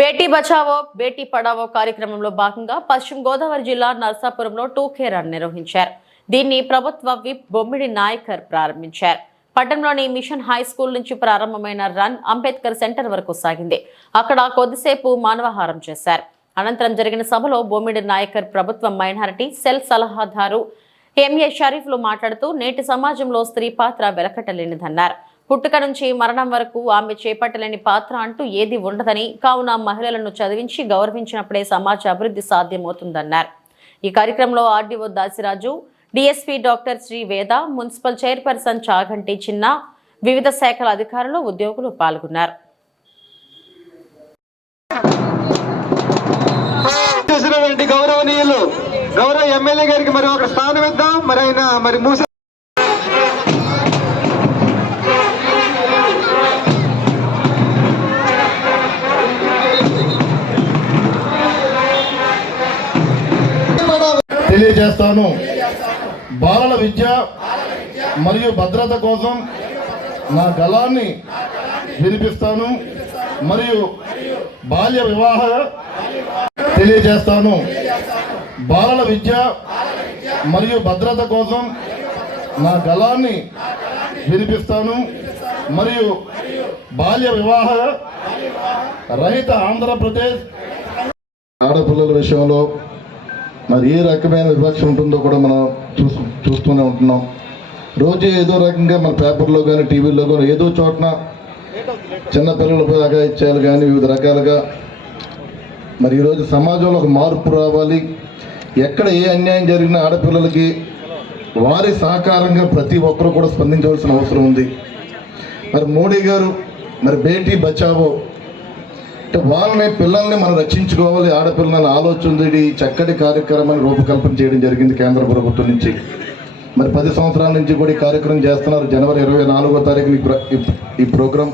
బేటీ బచావో బేటీ పడావో కార్యక్రమంలో భాగంగా పశ్చిమ గోదావరి జిల్లా నర్సాపురంలో 2K రన్ నిర్వహించారు. దీన్ని ప్రభుత్వ విప్ బొమ్మిడి నాయకర్ ప్రారంభించారు. పట్టణంలోని మిషన్ హై స్కూల్ నుంచి ప్రారంభమైన రన్ అంబేద్కర్ సెంటర్ వరకు సాగింది. అక్కడ కొద్దిసేపు మానవహారం చేశారు. అనంతరం జరిగిన సభలో బొమ్మిడి నాయకర్ ప్రభుత్వ మైనారిటీ సెల్ సలహాదారు ఎంఏ షరీఫ్లు మాట్లాడుతూ నేటి సమాజంలో స్త్రీ పాత్ర వెలకట్టలేనిదన్నారు. పుట్టుక నుంచి మరణం వరకు ఆమె చేపట్టలేని పాత్ర అంటూ ఏది ఉండదని, కావున మహిళలను చదివించి గౌరవించినప్పుడే సమాజ అభివృద్ధి సాధ్యమవుతుందన్నారు. ఈ కార్యక్రమంలో RDO Dasiraju, DSP doctor Shri Veda, municipal chairperson Chaganti చిన్న, వివిధ శాఖల అధికారులు, ఉద్యోగులు పాల్గొన్నారు. గౌరవ ఎమ్మెల్యే గారికి మరి ఒక స్థానం ఇద్దాం. మరి ఆయన మరి తెలియజేస్తాను. బాలల విద్య మరియు భద్రత కోసం నా గళాన్ని వినిపిస్తాను మరియు బాల్య వివాహ తెలియజేస్తాను. బాలల విద్య మరియు భద్రత కోసం నా గళాన్ని వినిపిస్తాను మరియు బాల్య వివాహ రహిత ఆంధ్రప్రదేశ్. ఆడపిల్లల విషయంలో మరి ఏ రకమైన వివక్ష ఉంటుందో కూడా మనం చూస్తూనే ఉంటున్నాం. రోజు ఏదో రకంగా మన పేపర్లో కానీ టీవీలో కానీ ఏదో చోటన చిన్నపిల్లలపై అఘాయిత్యాలు కానీ వివిధ రకాలుగా మరి ఈరోజు సమాజంలో ఒక మార్పు రావాలి. ఎక్కడ ఏ అన్యాయం జరిగినా ఆడపిల్లలకి వారి సహకారంగా ప్రతి ఒక్కరూ కూడా స్పందించవలసిన అవసరం ఉంది. మరి మోడీ గారు మరి బేటీ బచావో అంటే వాళ్ళని పిల్లల్ని మనం రక్షించుకోవాలి, ఆడపిల్లలని ఆలోచన చక్కటి కార్యక్రమాన్ని రూపకల్పన చేయడం జరిగింది కేంద్ర ప్రభుత్వం నుంచి. మరి 10 సంవత్సరాల నుంచి కూడా ఈ కార్యక్రమం చేస్తున్నారు. జనవరి 24వ తారీఖున ఈ ప్రోగ్రాం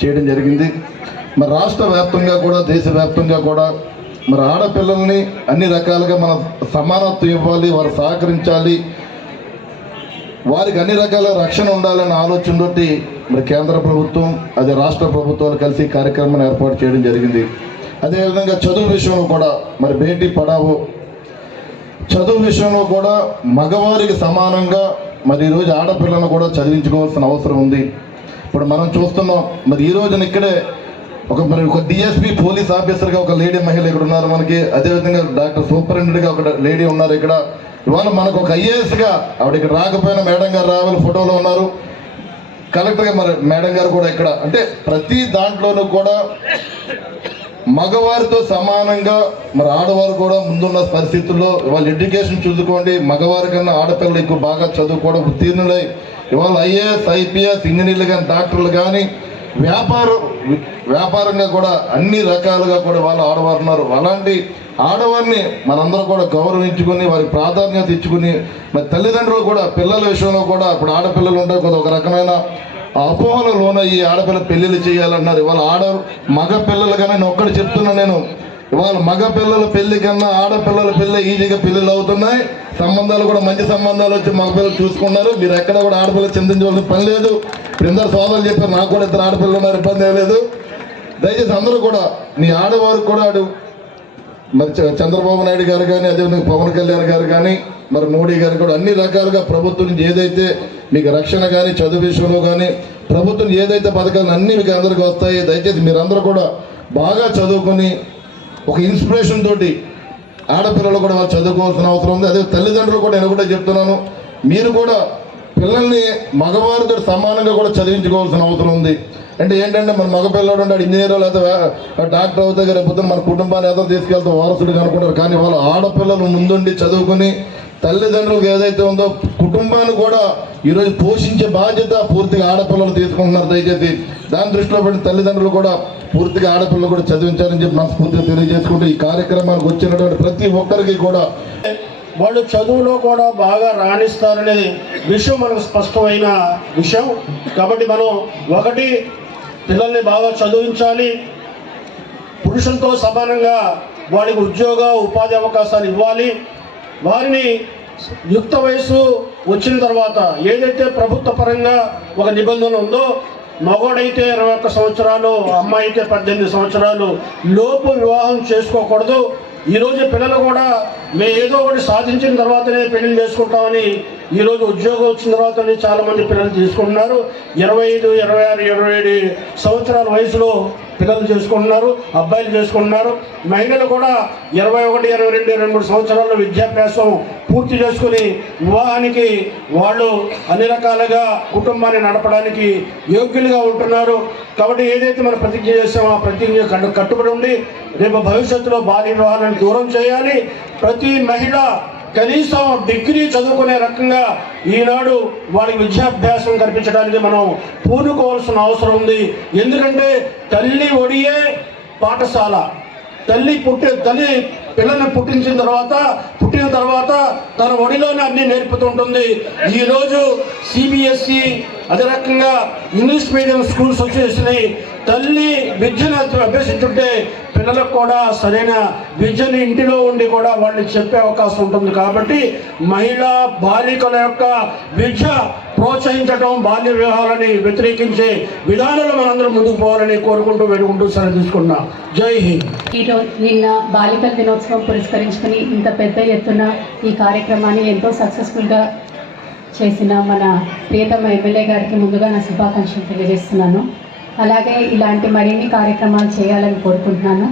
చేయడం జరిగింది. మరి రాష్ట్ర వ్యాప్తంగా కూడా దేశవ్యాప్తంగా కూడా మరి ఆడపిల్లల్ని అన్ని రకాలుగా మనం సమానత్వం ఇవ్వాలి, వారు సహకరించాలి, వారికి అన్ని రకాల రక్షణ ఉండాలనే ఆలోచనతోటి మరి కేంద్ర ప్రభుత్వం అదే రాష్ట్ర ప్రభుత్వాలు కలిసి కార్యక్రమాన్ని ఏర్పాటు చేయడం జరిగింది. అదేవిధంగా చదువు విషయంలో కూడా మరి బేటీ పడావో చదువు విషయంలో కూడా మగవారికి సమానంగా మరి ఈరోజు ఆడపిల్లలను కూడా చదివించుకోవాల్సిన అవసరం ఉంది. ఇప్పుడు మనం చూస్తున్నాం మరి ఈ రోజున ఇక్కడే ఒక డిఎస్పీ పోలీస్ ఆఫీసర్గా ఒక లేడీ మహిళ ఇక్కడ ఉన్నారు మనకి. అదేవిధంగా డాక్టర్ సూపరింటెండెంట్గా ఒక లేడీ ఉన్నారు ఇక్కడ. ఇవాళ మనకు ఒక ఐఏఎస్గా ఆవిడ ఇక్కడ రాకపోయినా మేడం గారు రావాలి ఫోటోలో ఉన్నారు. కలెక్టర్గా మరి మేడం గారు కూడా ఇక్కడ. అంటే ప్రతి దాంట్లోనూ కూడా మగవారితో సమానంగా మరి ఆడవారు కూడా ముందున్న పరిస్థితుల్లో వాళ్ళ ఎడ్యుకేషన్ చూసుకోండి. మగవారి కన్నా ఆడపిల్లలు ఎక్కువ బాగా చదువుకోవడం ఉత్తీర్ణులై ఇవాళ ఐఏఎస్, ఐపీఎస్, ఇంజనీర్లు కానీ డాక్టర్లు కానీ వ్యాపారంగా కూడా అన్ని రకాలుగా కూడా వాళ్ళు ఆడవారు ఉన్నారు. అలాంటి ఆడవారిని మనందరూ కూడా గౌరవించుకుని వారికి ప్రాధాన్యత ఇచ్చుకుని మరి తల్లిదండ్రులు కూడా పిల్లల విషయంలో కూడా ఇప్పుడు ఆడపిల్లలు ఉంటే ఒక రకమైన అపోహలు లోనయ్యి ఆడపిల్ల పెళ్ళిళ్ళు చేయాలన్నారు. ఇవాళ మగ పిల్లలు కానీ నేను ఒక్కటి చెప్తున్నా, నేను ఇవాళ మగ పిల్లల పెళ్లి కన్నా ఆడపిల్లల పెళ్ళి ఈజీగా పెళ్ళిళ్ళు అవుతున్నాయి. సంబంధాలు కూడా మంచి సంబంధాలు వచ్చి మగపిల్లలు చూసుకున్నారు. మీరు ఎక్కడ కూడా ఆడపిల్లలు చింతించవలసిన పని లేదు. ఇందరు సోదరులు చెప్పారు, నాకు కూడా 2 ఆడపిల్లలు ఉన్నారు, ఇబ్బంది ఏం లేదు. దయచేసి అందరూ కూడా మీ ఆడవారు కూడా మరి చంద్రబాబు నాయుడు గారు కానీ అదేవిధంగా పవన్ కళ్యాణ్ గారు కానీ మరి మోడీ గారు కూడా అన్ని రకాలుగా ప్రభుత్వం నుంచి ఏదైతే మీకు రక్షణ కానీ చదువు విషయంలో కానీ ప్రభుత్వం ఏదైతే పథకాలు అన్నీ మీకు అందరికీ వస్తాయి. దయచేసి మీరందరూ కూడా బాగా చదువుకొని ఒక ఇన్స్పిరేషన్ తోటి ఆడపిల్లలు కూడా వాళ్ళు చదువుకోవాల్సిన అవసరం ఉంది. అదే తల్లిదండ్రులు కూడా నేను కూడా చెప్తున్నాను, మీరు కూడా పిల్లల్ని మగవారితో సమానంగా కూడా చదివించుకోవాల్సిన అవసరం ఉంది. అంటే ఏంటంటే మన మగపిల్లడు ఉంటాడు ఇంజనీర్ లేదా డాక్టర్ అవుతాయి, రేపు మన కుటుంబాన్ని ఏదో తీసుకెళ్తాం వారసుడిగా అనుకుంటారు. కానీ వాళ్ళు ఆడపిల్లలు ముందుండి చదువుకుని తల్లిదండ్రులకు ఏదైతే ఉందో కుటుంబాన్ని కూడా ఈరోజు పోషించే బాధ్యత పూర్తిగా ఆడపిల్లలు తీసుకుంటున్నారు. దయచేసి దాని దృష్టిలో పెట్టి తల్లిదండ్రులు కూడా పూర్తిగా ఆడపిల్లలు కూడా చదివించాలని చెప్పి మనస్ఫూర్తిగా తెలియజేసుకుంటూ ఈ కార్యక్రమానికి వచ్చినటువంటి ప్రతి ఒక్కరికి కూడా వాళ్ళు చదువులో కూడా బాగా రాణిస్తారనేది విషయం మనకు స్పష్టమైన విషయం. కాబట్టి మనం ఒకటి పిల్లల్ని బాగా చదివించాలి, పురుషులతో సమానంగా వారికి ఉద్యోగ ఉపాధి అవకాశాలు ఇవ్వాలి. వారిని యుక్త వయసు వచ్చిన తర్వాత ఏదైతే ప్రభుత్వ పరంగా ఒక నిబంధన ఉందో మగోడైతే 21 సంవత్సరాలు, అమ్మాయి అయితే 18 సంవత్సరాలు లోపు వివాహం చేసుకోకూడదు. ఈరోజు పిల్లలు కూడా మేము ఏదో ఒకటి సాధించిన తర్వాతనే పెళ్లి చేసుకుంటామని ఈరోజు ఉద్యోగం వచ్చిన తర్వాతనే చాలామంది పిల్లలు తీసుకుంటున్నారు. 25, 26, 27 సంవత్సరాల వయసులో పిల్లలు చేసుకుంటున్నారు, అబ్బాయిలు చేసుకుంటున్నారు. మహిళలు కూడా 21, 22, 23 సంవత్సరాల్లో విద్యాభ్యాసం పూర్తి చేసుకుని వివాహానికి వాళ్ళు అన్ని రకాలుగా కుటుంబాన్ని నడపడానికి యోగ్యులుగా ఉంటున్నారు. కాబట్టి ఏదైతే మనం ప్రతిజ్ఞ చేసామో ఆ ప్రతిజ్ఞ కట్టుబడి ఉండి రేపు భవిష్యత్తులో బాల్య వివాహాలను దూరం చేయాలి. ప్రతి మహిళ కనీసం డిగ్రీ చదువుకునే రకంగా ఈనాడు వాళ్ళకి విద్యాభ్యాసం కల్పించడానికి మనం పూనుకోవాల్సిన అవసరం ఉంది. ఎందుకంటే తల్లి ఒడియే పాఠశాల. తల్లి పిల్లల్ని పుట్టిన తర్వాత తన ఒడిలోనే అన్ని నేర్పుతుంటుంది. ఈరోజు CBSE అదే రకంగా ఇంగ్లీష్ మీడియం స్కూల్స్ వచ్చేసినాయి. తల్లి విద్యను అభ్యసించుంటే పిల్లలకు కూడా సరైన విద్యను ఇంటిలో ఉండి కూడా వాళ్ళని చెప్పే అవకాశం ఉంటుంది. కాబట్టి మహిళా బాలికల యొక్క విద్య ప్రోత్సహించడం, బాల్య వివాహాలని వ్యతిరేకించే విధానాలు మనందరం ముందుకు పోవాలని కోరుకుంటూ వేడుకుంటూ సెలవు తీసుకున్నాం. జై హింద్. నిన్న బాలికల దినోత్సవం పురస్కరించుకుని ఇంత పెద్ద ఎత్తున ఈ కార్యక్రమాన్ని ఎంతో సక్సెస్ఫుల్గా చేసిన మన ప్రియతమ ఎమ్మెల్యే గారికి ముందుగా నా శుభాకాంక్షలు తెలియజేస్తున్నాను. అలాగే ఇలాంటి మరిన్ని కార్యక్రమాలు చేయాలని కోరుకుంటున్నాను.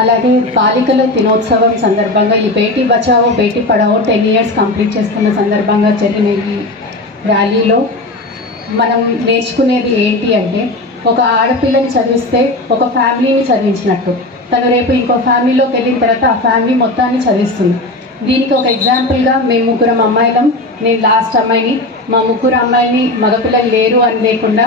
అలాగే బాలికల దినోత్సవం సందర్భంగా ఈ బేటీ బచావో బేటీ పడావో 10 years కంప్లీట్ చేసుకున్న సందర్భంగా జరిగిన ఈ ర్యాలీలో మనం నేర్చుకునేది ఏంటి అంటే, ఒక ఆడపిల్లని చదివిస్తే ఒక ఫ్యామిలీని చదివించినట్టు. తను రేపు ఇంకో ఫ్యామిలీలోకి వెళ్ళిన తర్వాత ఆ ఫ్యామిలీ మొత్తాన్ని చదివిస్తుంది. దీనికి ఒక ఎగ్జాంపుల్గా మేము 3 అమ్మాయిలం, నేను లాస్ట్ అమ్మాయిని. మా 3 అమ్మాయిని మగపిల్లలు లేరు అని లేకుండా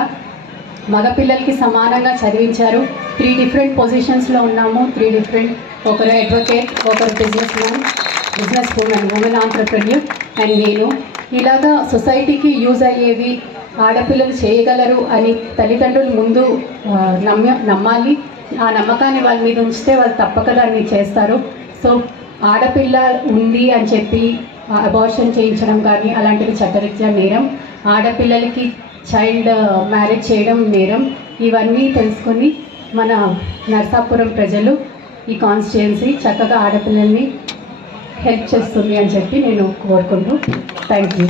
మగపిల్లలకి సమానంగా చదివించారు. 3 different పొజిషన్స్లో ఉన్నాము. 3 different, ఒకరు అడ్వకేట్, ఒకరు business women, women entrepreneur and నేను. ఇలాగా సొసైటీకి యూజ్ అయ్యేవి ఆడపిల్లలు చేయగలరు అని తల్లిదండ్రులు ముందు నమ్మాలి. ఆ నమ్మకాన్ని వాళ్ళ మీద ఉంచితే వాళ్ళు తప్పక దాన్ని చేస్తారు. సో ఆడపిల్ల ఉంది అని చెప్పి అబార్షన్ చేయించడం కానీ అలాంటివి చట్టరీత్యా నేరం. ఆడపిల్లలకి చైల్డ్ మ్యారేజ్ చేయడం నేరం. ఇవన్నీ తెలుసుకొని మన నర్సాపురం ప్రజలు ఈ కాన్స్టిట్యుయెన్సీ చక్కగా ఆడపిల్లల్ని హెల్ప్ చేస్తుంది అని చెప్పి నేను కోరుకుంటూ థ్యాంక్ యూ.